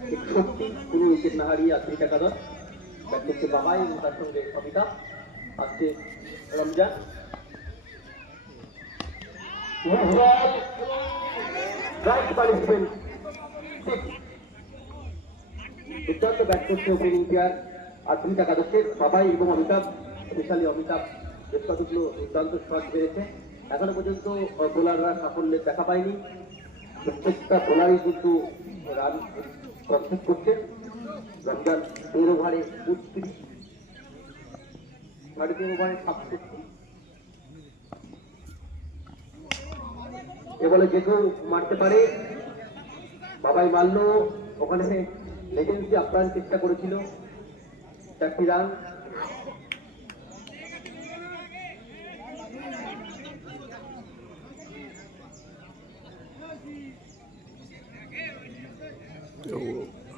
61 পুরো উইকেট না হারিয়ে আত্মিক একাদশ ব্যাট করছে বাবাই এবং তার সঙ্গে অমিতাভ আসছে রমজান রাইট পানিশমেন্ট দুর্দান্ত ব্যাট করছে ওপেনিং প্লেয়ার আত্মিক একাদশের বাবাই এবং অমিতাভ স্পেশালি অমিতাভ বেশ কতগুলো দুর্দান্ত শট বেড়েছে এখনো পর্যন্ত বোলাররা সাফল্যের দেখা পায়নি প্রত্যেকটা বোলারই কিন্তু রান কনসিড করছে রমজান 13 ওভারে 32 13 ওভারে 67 এ বলে যে কেউ মারতে পারে বাবাই মারলো ওখানে লেজেন্সি আপ্রাণ চেষ্টা করেছিল 4টি রান Oh.